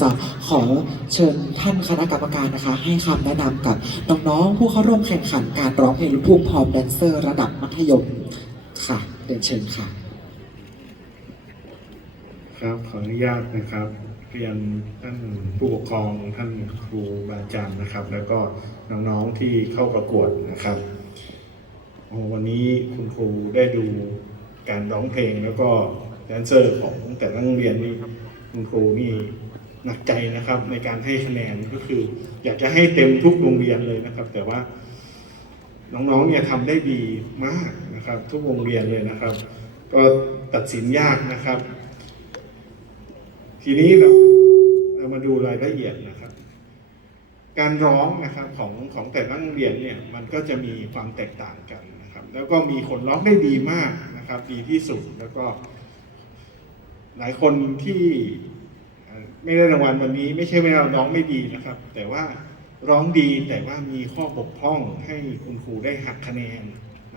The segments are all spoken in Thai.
จะขอเชิญท่านคณะกรรมการนะคะ ให้คำแนะนำกับน้องๆผู้เข้าร่วมแข่งขันการร้องเพลงลูกทุ่งพร้อมแดนเซอร์ระดับมัธยมค่ะเรียนเชิญค่ะ ครับขออนุญาตนะครับ เรียนท่านผู้ปกครองท่านครูบาอาจารย์นะครับ แล้วก็น้องๆที่เข้าประกวดนะครับวันนี้คุณครูได้ดูการร้องเพลงแล้วก็แดนเซอร์ของแต่ละโรงเรียนนี่คุณครูนี่ หนักใจนะครับ ในการให้คะแนนก็คือ อยากจะให้เต็มทุกโรงเรียนเลยนะครับ แต่ว่าน้องๆเนี่ยทำได้ดีมากนะครับ ทุกโรงเรียนเลยนะครับ ก็ตัดสินยากนะครับ ทีนี้เราเรามาดูรายละเอียดนะครับ การร้องนะครับของของแต่ละโรงเรียนเนี่ยมันก็จะมีความแตกต่างกันนะครับ แล้วก็มีคนร้องได้ดีมากนะครับ ดีที่สุดแล้วก็ หลายคนที่ ไม่ได้รางวัลวันนี้ไม่ใช่ว่าเราร้องไม่ดีนะครับ แต่ว่าร้องดีแต่ว่ามีข้อบกพร่องให้คุณครูได้หักคะแนน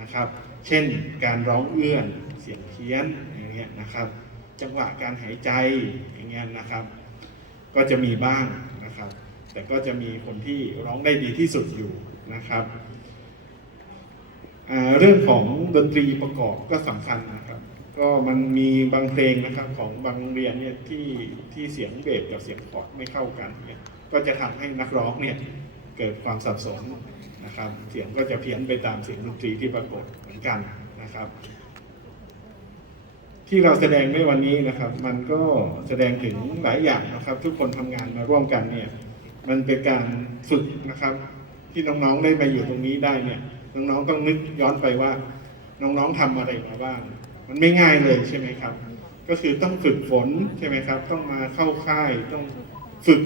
นะครับ เช่นการร้องเอื้อนเสียงเพี้ยนอย่างเงี้ยนะครับ จังหวะการหายใจอย่างเงี้ยนะครับ ก็จะมีบ้างนะครับ แต่ก็จะมีคนที่ร้องได้ดีที่สุดอยู่นะครับเรื่องของดนตรีประกอบก็สำคัญนะครับ ก็มันมีบางเพลงนะครับของบางโรงเรียนเนี่ยที่ที่เสียงเบสกับเสียงคอร์ดไม่เข้ากันเนี่ยก็จะทำให้นักร้องเนี่ยเกิดความสับสนนะครับ เสียงก็จะเพี้ยนไปตามเสียงดนตรีที่ปรากฏเหมือนกันนะครับ ที่เราแสดงในวันนี้นะครับ มันก็แสดงถึงหลายอย่างนะครับ ทุกคนทำงานมาร่วมกันเนี่ยมันเป็นการฝึกนะครับ ที่น้องๆได้มาอยู่ตรงนี้ได้เนี่ยน้องๆต้องนึกย้อนไปว่าน้องๆทำอะไรมาบ้าง มันไม่ง่ายเลยใช่ไหมครับ ก็คือต้องฝึกฝนใช่ไหมครับ ต้องมาเข้าค่ายต้องฝึก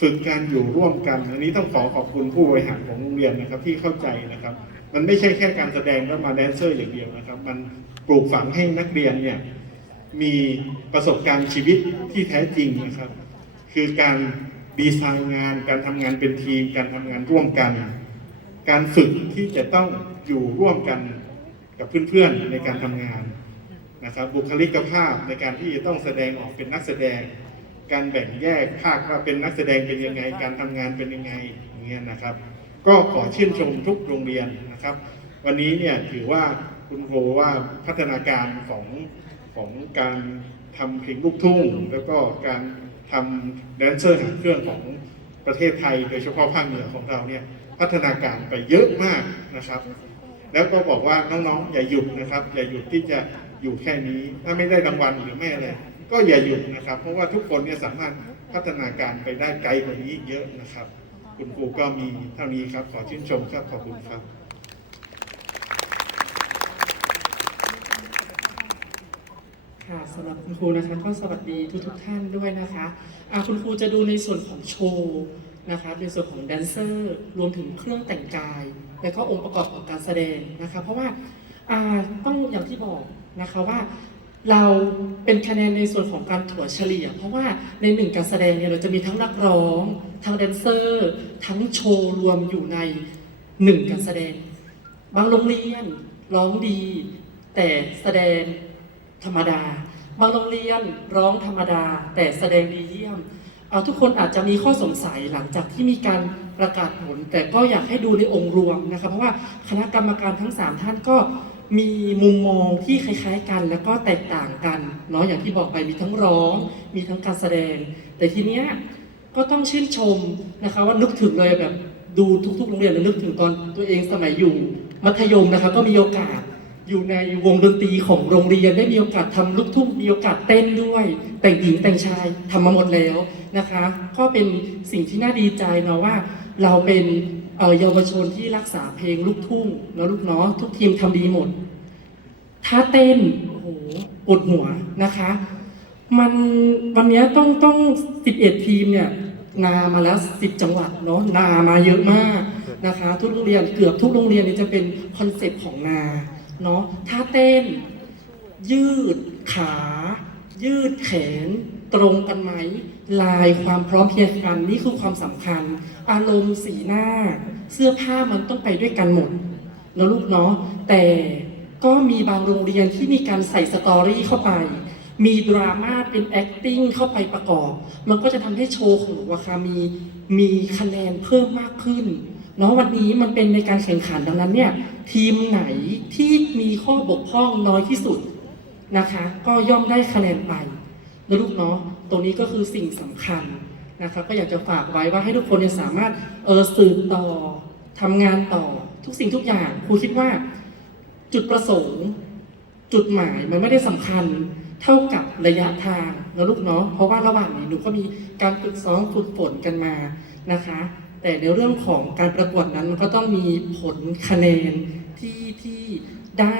ฝึกการอยู่ร่วมกัน อันนี้ต้องขอขอบคุณผู้บริหารของโรงเรียนนะครับ ที่เข้าใจนะครับ มันไม่ใช่แค่การแสดงแล้วมาแดนเซอร์อย่างเดียวนะครับ มันปลูกฝังให้นักเรียนเนี่ยมีประสบการณ์ชีวิตที่แท้จริงนะครับ คือการดีไซน์งาน การทำงานเป็นทีม การทำงานร่วมกัน การฝึกที่จะต้องอยู่ร่วมกัน กับเพื่อนๆในการทำงานนะครับบุคลิกภาพในการที่จะต้องแสดงออกเป็นนักแสดง การแบ่งแยกภาคว่าเป็นนักแสดงเป็นยังไง การทำงานเป็นยังไงอย่างเงี้ยนะครับ ก็ขอชื่นชมทุกโรงเรียนนะครับ วันนี้เนี่ยถือว่าคุณครูว่าพัฒนาการของของการทำเพลงลูกทุ่ง แล้วก็การทำแดนเซอร์หางเครื่องของประเทศไทย โดยเฉพาะภาคเหนือของเราเนี่ยพัฒนาการไปเยอะมากนะครับ แล้วก็บอกว่าน้องๆ อย่าหยุดนะครับ อย่าหยุดที่จะอยู่แค่นี้ ถ้าไม่ได้รางวัลหรือไม่อะไรก็อย่าหยุดนะครับ เพราะว่าทุกคนเนี่ยสามารถพัฒนาการไปได้ไกลกว่านี้เยอะนะครับ คุณครูก็มีเท่านี้ครับ ขอชื่นชมครับขอบคุณครับ ค่ะสำหรับคุณครูนะคะก็สวัสดีทุกทุกๆท่านด้วยนะคะอ่าคุณครูจะดูในส่วนของโชว์ นะคะในส่วนของแดนเซอร์รวมถึงเครื่องแต่งกาย และก็องค์ประกอบของการแสดงนะคะเพราะว่าาต้องอย่างที่บอกนะคะว่าเราเป็นคะแนนในส่วนของการถั่วเฉลี่ย เพราะว่าในหนึ่งการแสดงเนี่ยเราจะมีทั้งนักร้อง ทั้งแดนเซอร์ ทั้งโชว์รวมอยู่ในหนึ่งการแสดง บางโรงเรียนร้องดี แต่แสดงธรรมดา บางโรงเรียนร้องธรรมดา แต่แสดงดีเยี่ยม ทุกคนอาจจะมีข้อสงสัยหลังจากที่มีการประกาศผล แต่ก็อยากให้ดูในองค์รวมนะคะเพราะว่าคณะกรรมการทั้ง 3 ท่านก็มีมุมมองที่คล้ายๆกัน แล้วก็แตกต่างกันเนาะอย่างที่บอกไปมีทั้งร้อง มีทั้งการแสดง แต่ทีเนี้ยก็ต้องชื่นชมนะคะว่านึกถึงเลยแบบดูทุกๆ โรงเรียนแล้วนึกถึงตอนตัวเองสมัยอยู่ มัธยมนะคะก็มีโอกาส อยู่ในวงดนตรีของโรงเรียนได้มีโอกาสทำลูกทุ่งมีโอกาสเต้นด้วย แต่งหญิงแต่งชายทำมาหมดแล้วนะคะ ก็เป็นสิ่งที่น่าดีใจเนาะว่า เราเป็นเยาวชนที่รักษาเพลงลูกทุ่งเนาะลูกเนาะทุกทีมทำดีหมด ถ้าเต้นโอ้โหปวดหัวนะคะ มันวันนี้ต้องต้อง 11 ทีมเนี่ยนามาแล้ว 10 จังหวัดเนาะนามาเยอะมากนะคะ ทุกโรงเรียนเกือบทุกโรงเรียนนี่จะเป็นคอนเซปต์ของนา เนาะถ้าเต้น ยืดขา ยืดแขน ตรงกันไหม ลายความพร้อมเพรียงกันนี่คือความสำคัญ อารมณ์สีหน้า เสื้อผ้ามันต้องไปด้วยกันหมดแล้วลูกเนาะแต่ก็มีบางโรงเรียนที่มีการใส่สตอรี่เข้าไป มีดราม่าเป็น acting เข้าไปประกอบ มันก็จะทำให้โชว์ของหนูอะค่ะมีมีคะแนนเพิ่มมากขึ้น เนาะวันนี้มันเป็นในการแข่งขันดังนั้นเนี่ยทีมไหนที่มีข้อบกพร่องน้อยที่สุดนะคะ ก็ย่อมได้คะแนนไปนะลูกเนาะตรงนี้ก็คือสิ่งสำคัญนะคะก็อยากจะฝากไว้ว่าให้ทุกคนเนี่ยสามารถเออสืบต่อทำงานต่อทุกสิ่งทุกอย่างครูคิดว่าจุดประสงค์ จุดหมายมันไม่ได้สำคัญเท่ากับระยะทางนะลูกเนาะเพราะว่าระหว่างนี้หนูก็มีการฝึกซ้อมฝึกฝนกันมานะคะ แต่ในเรื่องของการประกวดนั้นมันก็ต้องมีผลคะแนนที่ที่ได้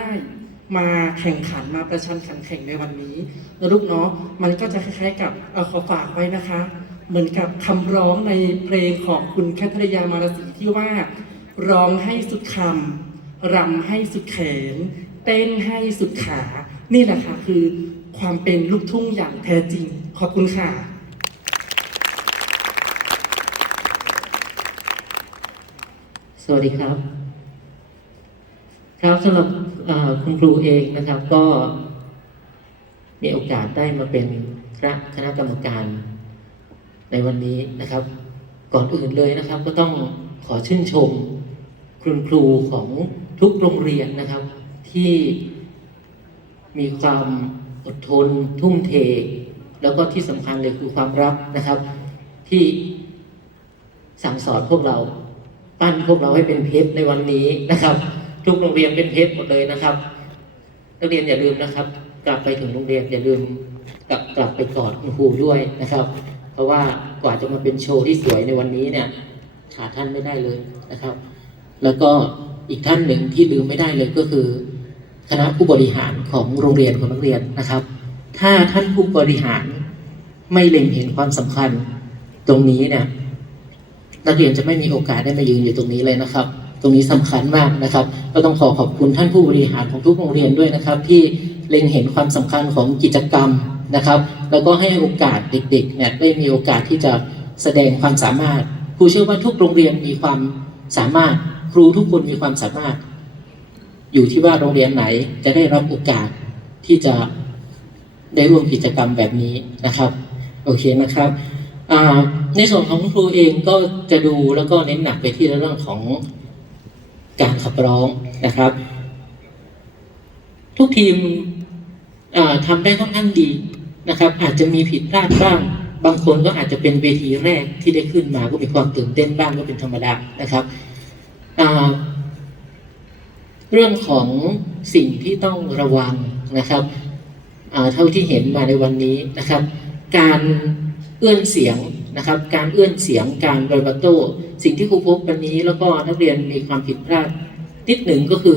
มาแข่งขันมาประชันขันแข่งในวันนี้นะลูกเนาะมันก็จะคล้ายๆกับเอาขอฝากไว้นะคะ เหมือนกับคำร้องในเพลงของคุณแคทริยามารสีที่ว่า ร้องให้สุดคำรำให้สุดแขน เต้นให้สุดขา นี่แหละค่ะคือความเป็นลูกทุ่งอย่างแท้จริง ขอบคุณค่ะ สวัสดีครับ ครับสำหรับคุณครูเองนะครับ ก็มีโอกาสได้มาเป็นคณะคณะกรรมการในวันนี้นะครับ ก่อนอื่นเลยนะครับ ก็ต้องขอชื่นชมคุณครูของทุกโรงเรียนนะครับ ที่มีความอดทน ทุ่มเท แล้วก็ที่สำคัญเลยคือความรักนะครับ ที่สั่งสอนพวกเรา ปั้นพวกเราให้เป็นเพชรในวันนี้นะครับ ทุกโรงเรียนเป็นเพชรหมดเลยนะครับนักเรียนอย่าลืมนะครับ กลับไปถึงโรงเรียนอย่าลืมกลับกลับไปกอดคุณครูด้วยนะครับ เพราะว่ากว่าจะมาเป็นโชว์ที่สวยในวันนี้เนี่ยขาดท่านไม่ได้เลยนะครับ แล้วก็อีกท่านหนึ่งที่ลืมไม่ได้เลยก็คือ คณะผู้บริหารของโรงเรียนของนักเรียนนะครับ ถ้าท่านผู้บริหารไม่เล็งเห็นความสำคัญตรงนี้เนี่ย นักเรียนจะไม่มีโอกาสได้มายืนอยู่ตรงนี้เลยนะครับ ตรงนี้สำคัญมากนะครับ ก็ต้องขอขอบคุณท่านผู้บริหารของทุกโรงเรียนด้วยนะครับ ที่เล็งเห็นความสำคัญของกิจกรรมนะครับ แล้วก็ให้โอกาสเด็กๆเนี่ยได้มีโอกาสที่จะแสดงความสามารถครูเชื่อว่าทุกโรงเรียนมีความสามารถครูทุกคนมีความสามารถ อยู่ที่ว่าโรงเรียนไหนจะได้รับโอกาสที่จะได้ร่วมกิจกรรมแบบนี้นะครับ โอเคนะครับ ในส่วนของครูเองก็จะดูแล้วก็เน้นหนักไปที่เรื่องของการขับร้องนะครับ ทุกทีมอ่าทำได้ค่อนข้างดีนะครับ อาจจะมีผิดพลาดบ้าง บางคนก็อาจจะเป็นเวทีแรกที่ได้ขึ้นมาก็มีความตื่นเต้นบ้างก็เป็นธรรมดานะครับเรื่องของสิ่งที่ต้องระวังนะครับเท่าที่เห็นมาในวันนี้นะครับ การ เอื้อนเสียงนะครับ การเอื้อนเสียงการโรบัตโตสิ่งที่ครูพบวันนี้แล้วก็นักเรียนมีความผิดพลาดนิดหนึ่งก็คือ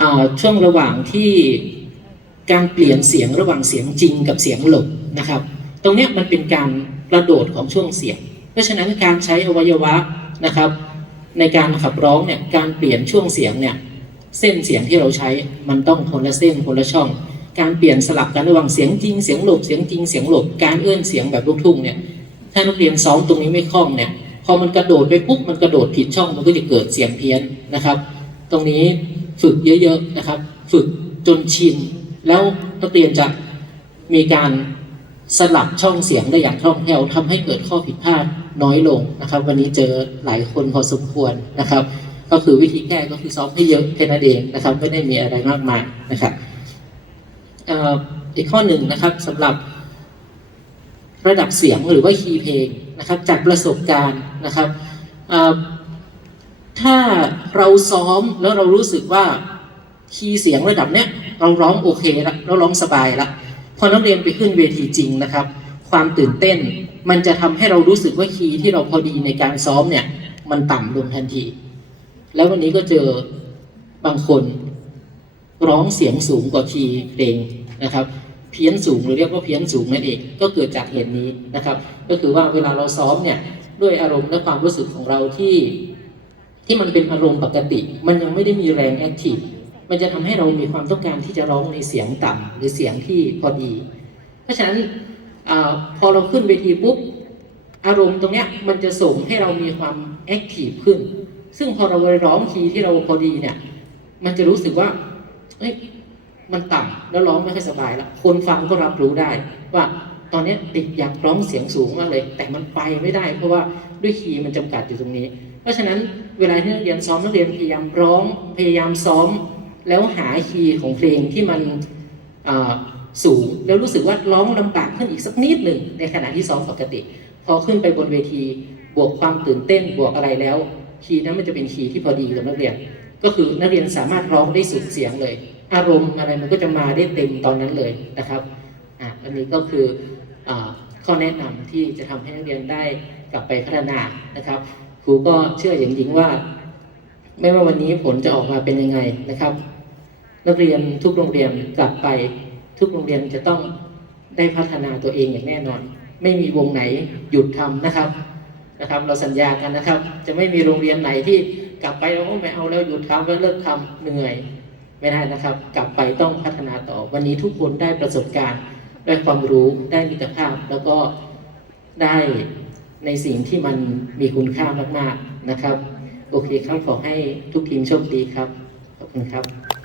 อช่วงระหว่างที่การเปลี่ยนเสียงระหว่างเสียงจริงกับเสียงหลบนะครับ ตรงนี้มันเป็นการกระโดดของช่วงเสียง เพราะฉะนั้นการใช้อวัยวะนะครับ ในการขับร้องเนี่ยการเปลี่ยนช่วงเสียงเนี่ยเส้นเสียงที่เราใช้มันต้องคนละเส้นคนละช่อง การเปลี่ยนสลับกันระหว่างเสียงจริงเสียงหลบเสียงจริงเสียงหลบการเอื้อนเสียงแบบลูกทุ่งเนี่ยถ้านักเรียนซ้อมตรงนี้ไม่คล่องเนี่ยพอมันกระโดดไปปุ๊บมันกระโดดผิดช่องมันก็จะเกิดเสียงเพี้ยนนะครับ ตรงนี้ฝึกเยอะๆนะครับ ฝึกจนชิน แล้วนักเรียนจะมีการสลับช่องเสียงได้อย่างคล่องแคล่วทำให้เกิดข้อผิดพลาดน้อยลงนะครับ วันนี้เจอหลายคนพอสมควรนะครับ ก็คือวิธีแก้ก็คือซ้อมให้เยอะแค่นั้นเองนะครับ ไม่ได้มีอะไรมากมายนะครับ อีกข้อหนึ่งนะครับสำหรับระดับเสียงหรือว่าคีย์เพลงนะครับ จากประสบการณ์นะครับถ้าเราซ้อมแล้วเรารู้สึกว่าคีย์เสียงระดับเนี้ยเราร้องโอเคละเราร้องสบายละพอนักเรียนไปขึ้นเวทีจริงนะครับ ความตื่นเต้นมันจะทำให้เรารู้สึกว่าคีย์ที่เราพอดีในการซ้อมเนี่ย มันต่ำลงทันที แล้ววันนี้ก็เจอบางคนร้องเสียงสูงกว่าคีย์เพลง นะครับ เพี้ยนสูงหรือเรียกว่าเพี้ยนสูงนั่นเองก็เกิดจากเหตุนี้นะครับ ก็คือว่าเวลาเราซ้อมเนี่ยด้วยอารมณ์และความรู้สึกของเราที่ที่มันเป็นอารมณ์ปกติ มันยังไม่ได้มีแรงแอคทีฟมันจะทำให้เรามีความต้องการที่จะร้องในเสียงต่ำหรือเสียงที่พอดี เพราะฉะนั้นอพอเราขึ้นเวทีปุ๊บอารมณ์ตรงเนี้ยมันจะส่งให้เรามีความแอคทีฟขึ้น ซึ่งพอเราร้องคีย์ที่เราพอดีเนี่ย มันจะรู้สึกว่า มันต่ำแล้วร้องไม่ค่อยสบายละคนฟังก็รับรู้ได้ว่าตอนนี้ติดอยากร้องเสียงสูงมากเลย แต่มันไปไม่ได้ เพราะว่าด้วยคีย์มันจำกัดอยู่ตรงนี้ เพราะฉะนั้นเวลาที่นักเรียนซ้อมนักเรียนพยายามร้องพยายามซ้อม แล้วหาคีย์ของเพลงที่มันสูง แล้วรู้สึกว่าร้องลำบากขึ้นอีกสักนิดหนึ่งในขณะที่ซ้อมปกติ พอขึ้นไปบนเวทีบวกความตื่นเต้นบวกอะไรแล้ว คีย์นั้นมันจะเป็นคีย์ที่พอดีกับนักเรียน ก็คือนักเรียนสามารถร้องได้สุดเสียงเลย อารมณ์อะไรมันก็จะมาได้เต็มตอนนั้นเลยนะครับอะอันนี้ก็คืออข้อแนะนำที่จะทำให้นักเรียนได้กลับไปพัฒนานะครับ ครูก็เชื่ออย่างยิ่งว่า ไม่ว่าวันนี้ผลจะออกมาเป็นยังไงนะครับ นักเรียนทุกโรงเรียนกลับไปทุกโรงเรียนจะต้องได้พัฒนาตัวเองอย่างแน่นอน ไม่มีวงไหนหยุดทำนะครับนะครับ เราสัญญากันนะครับ จะไม่มีโรงเรียนไหนที่กลับไปแล้วไม่เอาแล้วหยุดทำแล้วเลิกทำเหนื่อย ไม่ได้นะครับ กลับไปต้องพัฒนาต่อ วันนี้ทุกคนได้ประสบการณ์ ได้ความรู้ได้มิตรภาพ แล้วก็ได้ในสิ่งที่มันมีคุณค่ามาก ๆนะครับ โอเคครับขอให้ทุกทีมโชคดีครับ ขอบคุณครับ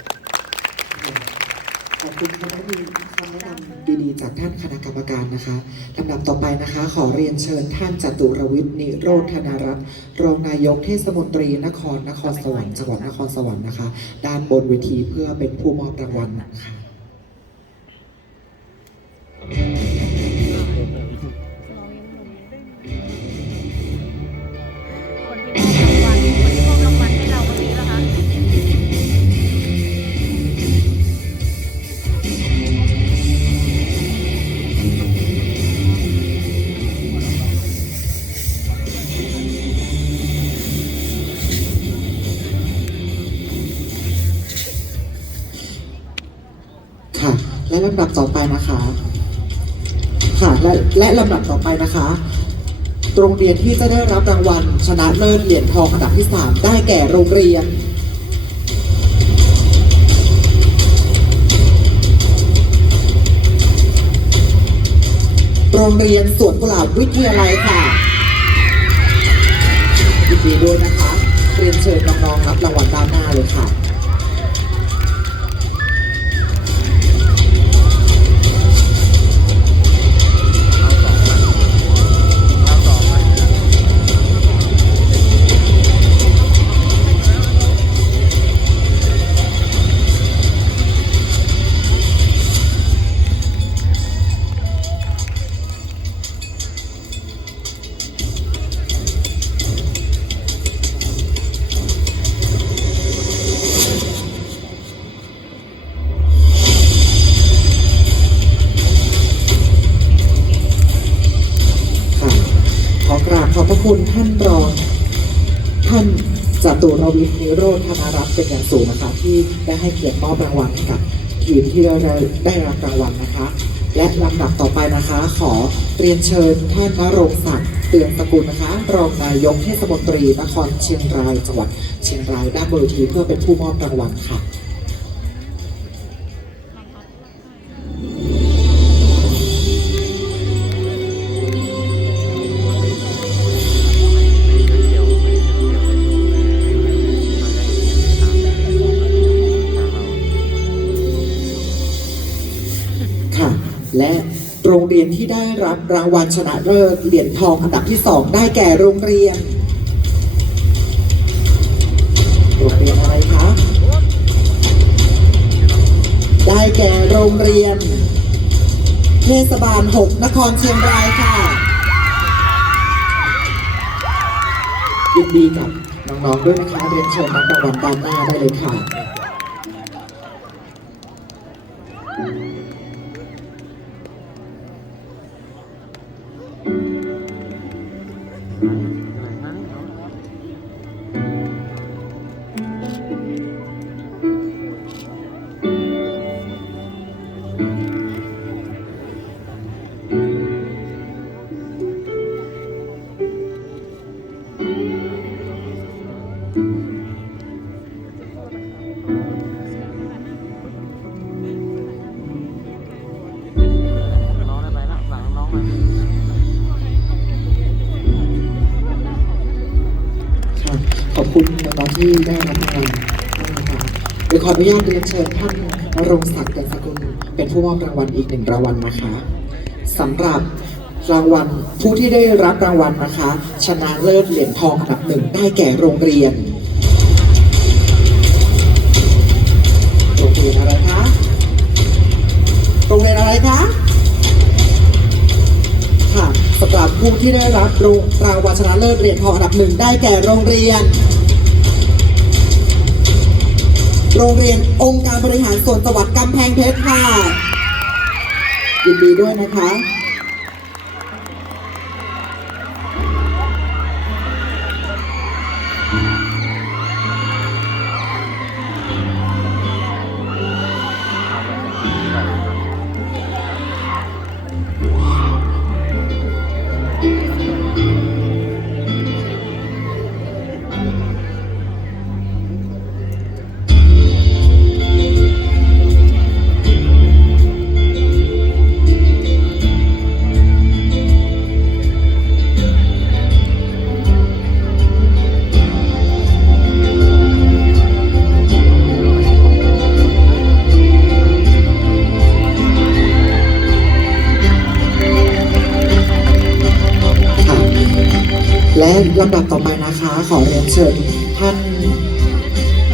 ขอบคุณคณะดีคำแนะนำดีๆ จากท่านคณะกรรมการนะคะลำดับต่อไปนะคะ ขอเรียนเชิญท่านจตุรวิทย์นิโรธนารัตน์รองนายกเทศมนตรีนครนครสวรรค์จังหวัดนครสวรรค์นะคะ ด้านบนเวทีเพื่อเป็นผู้มอบรางวัลนะคะำดับต่อไปนะคะ ค่ะและและลำดับต่อไปนะคะ โรงเรียนที่จะได้รับรางวัลชนะเลิศเหรียญทองอันดับที่ 3 ได้แก่โรงเรียนโรงเรียนสวนกุหลาบวิทยาลัยค่ะยินดีด้วยนะคะ เรียนเชิญน้องๆรับรางวัลด้านหน้าเลยค่ะค่ะ ตุรวิทย์นิโรธธนารัตน์เป็นอย่างสูงนะคะที่ได้ให้เกียรติมอบรางวัลกับทีมที่ได้ได้รับรางวัลนะคะ และลำดับต่อไปนะคะ ขอเรียนเชิญท่านนรงศักดิ์เตือนตระกูลนะคะ รองนายกเทศมนตรีนครเชียงรายจังหวัดเชียงรายด้านบนเวทีเพื่อเป็นผู้มอบรางวัลค่ะ เรียนที่ได้รับรางวัลชนะเลิศเหรียญทองอันดับที่สองได้แก่โรงเรียนโรงเรียนอะไรคะ ได้แก่โรงเรียน เทศบาล 6 นครเชียงรายค่ะยินดีกับน้องๆด้วยนะคะเรียนเชิญรับรางวัลด้านหน้าได้เลยค่ะ คุณน้องๆที่ได้รับรางวัลด้วยนะคะโดยขออนุญาตเรียนเชิญท่านนรงศักดิ์กิดสกุลเป็นผู้มอบรางวัลอีกหนึ่งรางวัลนะคะสำหรับรางวัลผู้ที่ได้รับรางวัลนะคะ ชนะเลิศเหรียญทองอันดับหนึ่งได้แก่โรงเรียนโรงเรียนอะไรคะโรงเรียนอะไรคะค่ะสำหรับผู้ที่ได้รับรางวัลชนะเลิศเหรียญทองอันดับหนึ่งได้แก่โรงเรียน โรงเรียนองค์การบริหารส่วนจังหวัดกำแพงเพชรค่ะยินดีด้วยนะคะ ละลำดับต่อไปนะคะ ขอเรียนเชิญท่าน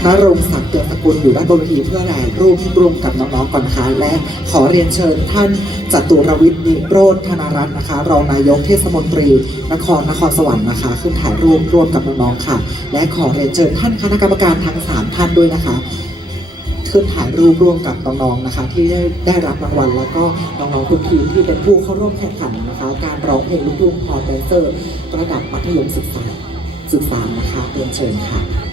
นรงศักดิ์เกิดสกุลอยู่ด้านบนเวทีเพื่อแรงรูปร่วมกับน้องๆก่อนนะคะและขอเรียนเชิญท่านจตุรวิทย์นิโรธธนรัตน์นะคะ รองนายกเทศมนตรี นครนครสวรรค์นะคะ ขึ้นถ่ายรูปร่วมกับน้องๆค่ะ และขอเรียนเชิญท่านคณะกรรมการทั้งสามท่านด้วยนะคะ ขึ้นถ่ายรูปร่วมกับน้องๆนะคะ ที่ได้ได้รับรางวัล แล้วก็น้องๆทุกทีมที่เป็นผู้เข้าร่วมแข่งขันนะคะ การร้องเพลงลูกทุ่งพอแดนเซอร์ ระดับมัธยมศึกษาศึกษานะคะเรียนเชิญค่ะ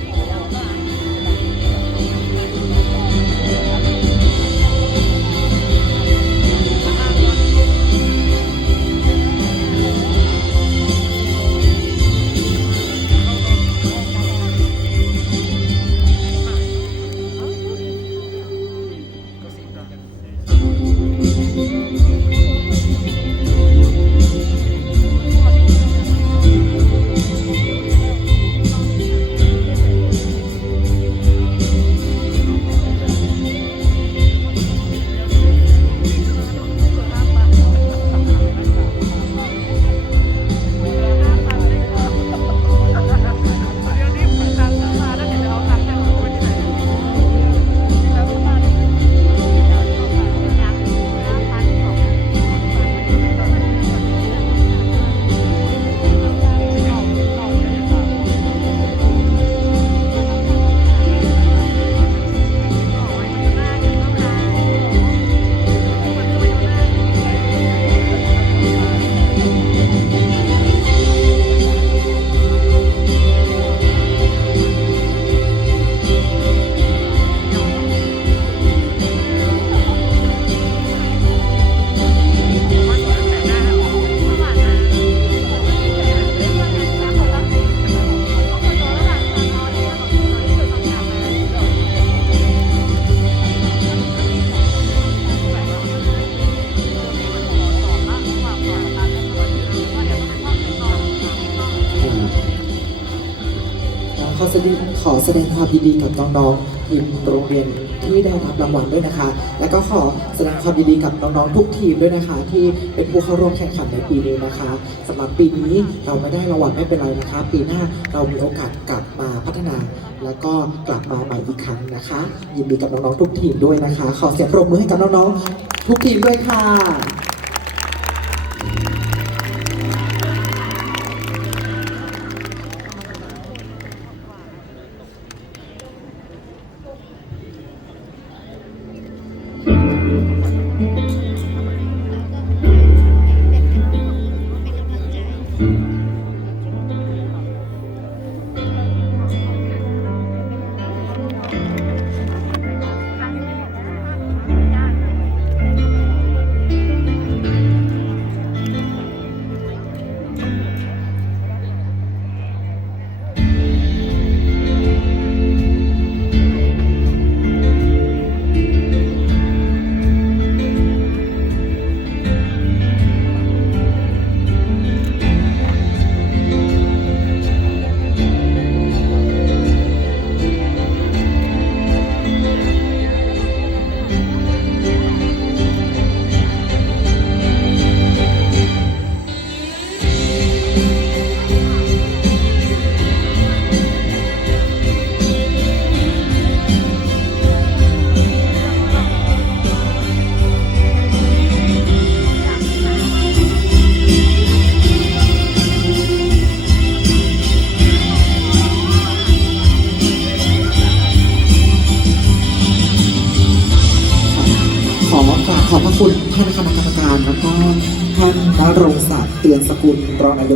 ยินดีกับน้องๆทีมโรงเรียนที่ได้รับรางวัลด้วยนะคะ และก็ขอแสดงความยินดีกับน้องๆทุกทีมด้วยนะคะ ที่เป็นผู้เข้าร่วมแข่งขันในปีนี้นะคะสำหรับปีนี้เราไม่ได้รางวัลไม่เป็นไรนะคะ ปีหน้าเรามีโอกาสกลับมาพัฒนา แล้วก็กลับมาใหม่อีกครั้งนะคะ ยินดีกับน้องๆทุกทีมด้วยนะคะ ขอเสียงปรบมือให้กับน้องๆทุกทีมด้วยค่ะ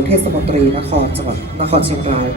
เทศมนตรีนครจังหวัดนครเชียงราย